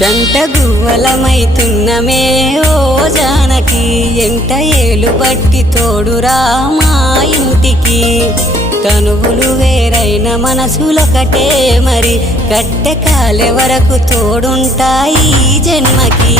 జంటగువ్వలమైతున్నమే ఓ జానకి ఎంట ఏలు బట్టి తోడురా మా ఇంటికి తనువులు వేరైన మనసులొకటే మరి కట్టె కాలే వరకు తోడుంటాయి జన్మకి